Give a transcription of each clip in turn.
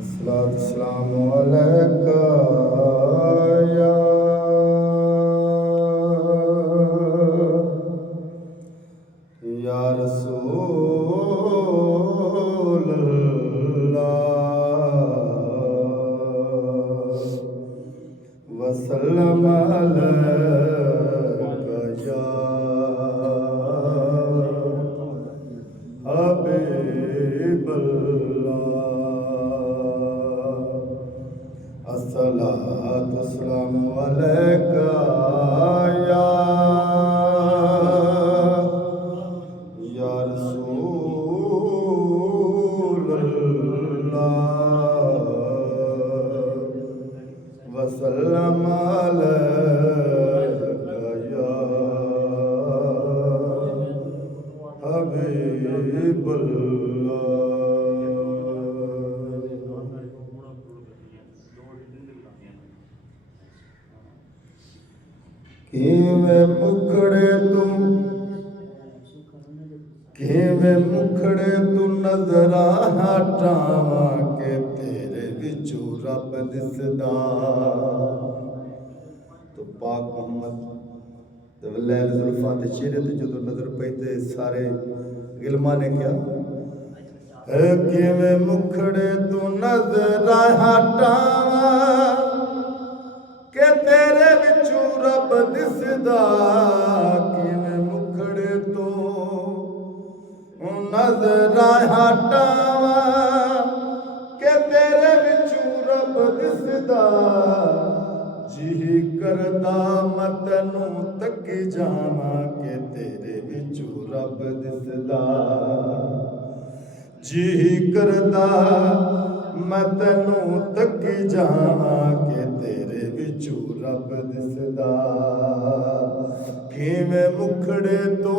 अस्सलातु वस्सलामु अलैका या या रसूल अल्लाह वसल्लम अलैका या हबीबल्लाह। अस्सलातु वस्सलामु अलैका या रसूल अल्लाह वसल्लम अलैका या हबीबल्लाह। किवें मुखड़े तू नजरा हटावां के तेरे विचों रब दिसदा। तो पाक मोहम्मद ते वलैल जुल्फां दे चेहरे ते जदों नजर पई ते सारे इल्मां ने क्या किवें मुखड़े तू नजरा हटावां के तेरे विचों रब दिसदा। किवें मुखड़े तो नजरा हटावां के तेरे विचों रब दिसदा। जी करदा मैं तैनूं तकी जावां के तेरे विचों रब दिसदा। जी करदा मैं तैनूं तकी जावां के तेरे विचों रब दिसदा। किवें मुखड़े तो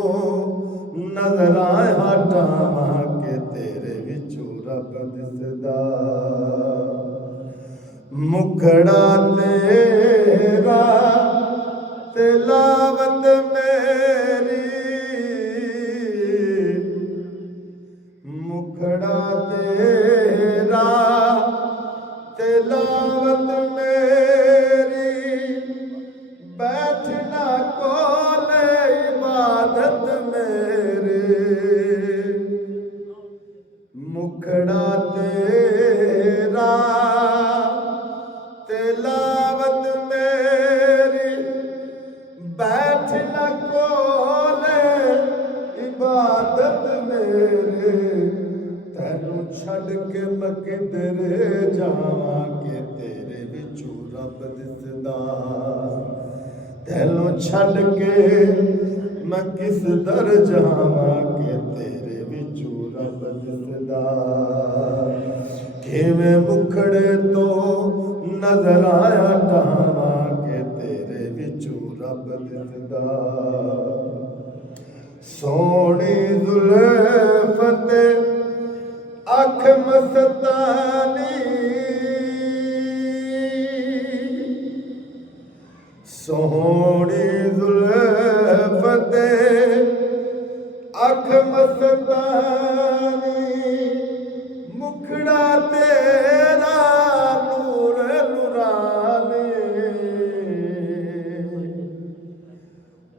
नजरा हटावां के तेरे विचों रब दिसदा। मुखड़ा तेरा तिलावत मेरी, मुखड़ा तेरा तिलावत मेरी, बैठना कोले इबादत मेरे। मुखड़ा तेरा तिलावत मेरी, बैठना कोले इबादत मेरे। तैनूं छड्ड के मैं किधरे जावां के तेरे विचों रब दिसदा। तैनूं छड्ड के मैं किस दर जावां के तेरे विचों रब दिसदा। किवें मुखड़े तो नजर हटावां के तेरे विचों रब दिसदा। सोहणी जुल्फ ते अख मस्तानी, सोहणी जुल्फ ते अख मस्तानी, मुखड़ा तेरा नूर नूरानी।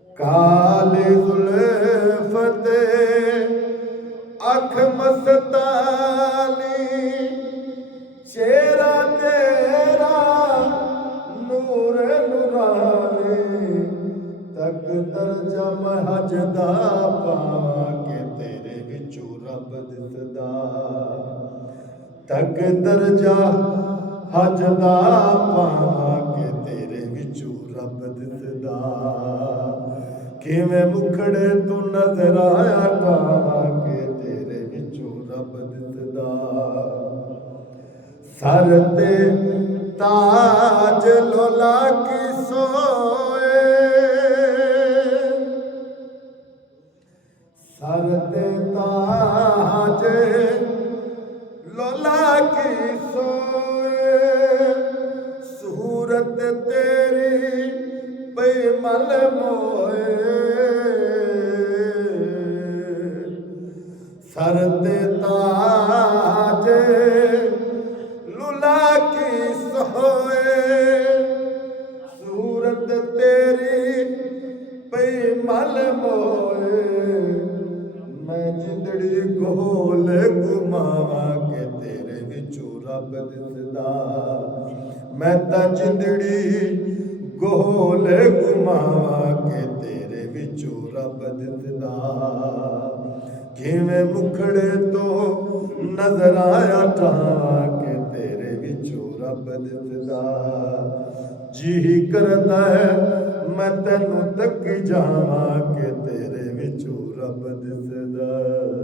काली जुल्फ ते अख मस्तानी, चेहरा तेरा नूर नूरानी। तक दर्जा मैं हजदा पावां के तेरे विचों रब दिसदा। तक दर्जा हजदा पावां के तेरे विचों रब दिसदा। किवें मुखड़े तू नजर हटावां के तेरे विचों रब दिसदा। सर ते ताज लोला की सोए, सर ते ताज लोला की सोए। सूरत तेरी बेमल मोए, सर ते ताज ਹੋਏ ਮੈਂ ਜਿੰਦੜੀ ਗੋਲ ਘੁਮਾਵਾਂ ਕਿ ਤੇਰੇ ਵਿੱਚੋਂ ਰੱਬ ਦਿਸਦਾ ਮੈਂ ਤਾਂ ਜਿੰਦੜੀ ਗੋਲ ਘੁਮਾਵਾਂ ਕਿ ਤੇਰੇ ਵਿੱਚੋਂ ਰੱਬ ਦਿਸਦਾ ਕਿਵੇਂ ਮੁਖੜੇ ਤੋਂ ਨਜ਼ਰਾਂ ਹਟਾਵਾਂ ਕਿ ਤੇਰੇ ਵਿੱਚੋਂ ਰੱਬ ਦਿਸਦਾ ਜੀ ਕਰਦਾ ਹੈ ਮੈਂ ਤੈਨੂੰ ਤੱਕ ਜਾਵਾਂ ਕਿ ਤੇਰੇ ਵਿੱਚੋਂ ਰੱਬ ਦਿਸਦਾ